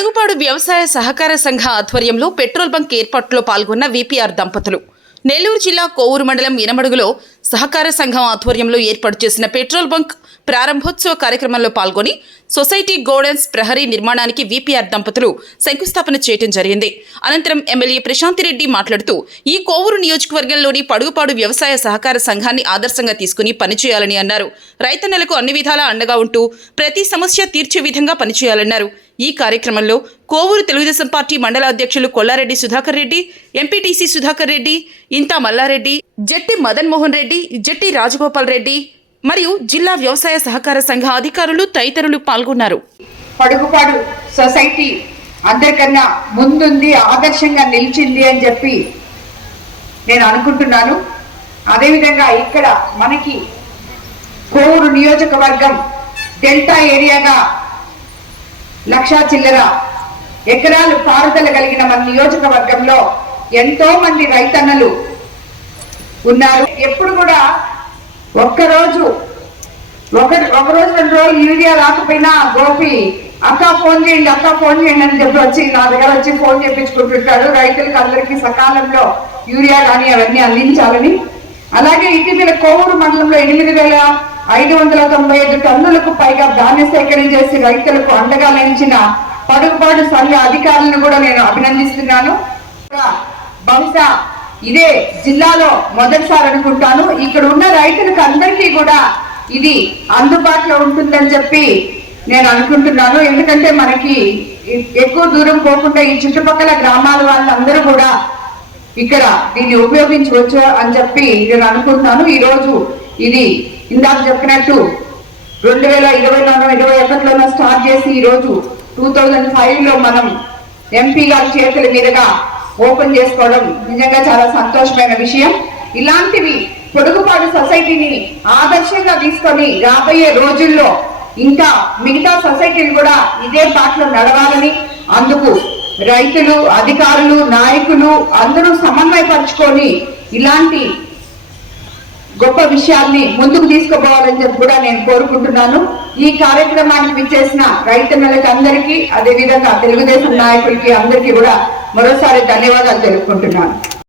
పడుగుపాడు వ్యవసాయ సహకార సంఘ ఆధ్వర్యంలో పెట్రోల్ బంక్ ఏర్పాటులో పాల్గొన్న విపిఆర్ దంపతులు నెల్లూరు జిల్లా కోవూరు మండలం ఇనమడుగులో సహకార సంఘం ఆధ్వర్యంలో ఏర్పాటు చేసిన పెట్రోల్ బంక్ ప్రారంభోత్సవ కార్యక్రమంలో పాల్గొని సొసైటీ గోడెన్స్ ప్రహరీ నిర్మాణానికి విపిఆర్ దంపతులు శంకుస్థాపన చేయడం జరిగింది. అనంతరం ఎమ్మెల్యే ప్రశాంతిరెడ్డి మాట్లాడుతూ ఈ కోవూరు నియోజకవర్గంలోని పడుగుపాడు వ్యవసాయ సహకార సంఘాన్ని ఆదర్శంగా తీసుకుని పనిచేయాలని అన్నారు. రైతన్నలకు అన్ని విధాలా అండగా ఉంటూ ప్రతి సమస్య తీర్చే విధంగా పనిచేయాలన్నారు. ఈ కార్యక్రమంలో కోవూరు తెలుగుదేశం పార్టీ మండల అధ్యక్షులు కొల్లారెడ్డి సుధాకర్ రెడ్డి, ఎంపీటీసీ సుధాకర్ రెడ్డి, ఇంతా మల్లారెడ్డి, జట్టి మదన్ మోహన్ రెడ్డి, జట్టి రాజగోపాల్ రెడ్డి మరియు జిల్లా వ్యవసాయ సహకార సంఘ అధికారులు తదితరులు పాల్గొన్నారు. పడుగుపాడు సొసైటీ అందరికన్నా ముందుంది, ఆదర్శంగా నిలిచింది అని చెప్పి నేను అనుకుంటున్నాను. అదేవిధంగా ఇక్కడ మనకి కోవూరు నియోజకవర్గం డెల్టా ఏరియాగా 1,00,000 చిల్లర ఎకరాలు పారుదల కలిగిన మన నియోజకవర్గంలో ఎంతో మంది రైతన్నలు ఉన్నారు. ఎప్పుడు కూడా ఒకరోజు 2 రోజులు యూరియా రాకపోయినా గోపి అక్క ఫోన్ చేయండి అని చెప్పి వచ్చి నా దగ్గర వచ్చి ఫోన్ చేయించుకుంటుంటాడు. రైతులకు అందరికీ సకాలంలో యూరియా కానీ అవన్నీ అందించాలని. అలాగే ఇటీవల కోవూరు మండలంలో 8,595 టన్నులకు పైగా ధాన్య సేకరణ చేసి రైతులకు అండగా నిలిచిన పడుగుపాడు సంఘ అధికారులను కూడా నేను అభినందిస్తున్నాను. బహుశా ఇదే జిల్లాలో మొదటిసారి అనుకుంటాను. ఇక్కడ ఉన్న రైతులకు అందరికీ కూడా ఇది అందుబాటులో ఉంటుందని చెప్పి నేను అనుకుంటున్నాను. ఎందుకంటే మనకి ఎక్కువ దూరం పోకుండా ఈ చుట్టుపక్కల గ్రామాల వాళ్ళందరూ కూడా ఇక్కడ దీన్ని ఉపయోగించవచ్చు అని చెప్పి నేను అనుకుంటున్నాను. ఈరోజు ఇది ఇందాక చెప్పినట్టు 2020లోనో 2021లోనో స్టార్ట్ చేసి ఈరోజు 2005లో మనం ఎంపీ గారి చేతుల మీదుగా ఓపెన్ చేసుకోవడం నిజంగా చాలా సంతోషమైన విషయం. ఇలాంటివి పొడుగుపాడు సొసైటీని ఆదర్శంగా తీసుకొని రాబోయే రోజుల్లో ఇంకా మిగతా సొసైటీలు కూడా ఇదే బాటలో నడవాలని, అందుకు రైతులు, అధికారులు, నాయకులు అందరూ సమన్వయపరుచుకొని ఇలాంటి గొప్ప విషయాల్ని ముందుకు తీసుకుపోవాలని చెప్పి కూడా నేను కోరుకుంటున్నాను. ఈ కార్యక్రమానికి విచ్చేసిన రైతన్నలకు అందరికీ, అదేవిధంగా తెలుగుదేశం నాయకులకి అందరికీ కూడా మరోసారి ధన్యవాదాలు తెలుపుకుంటున్నాను.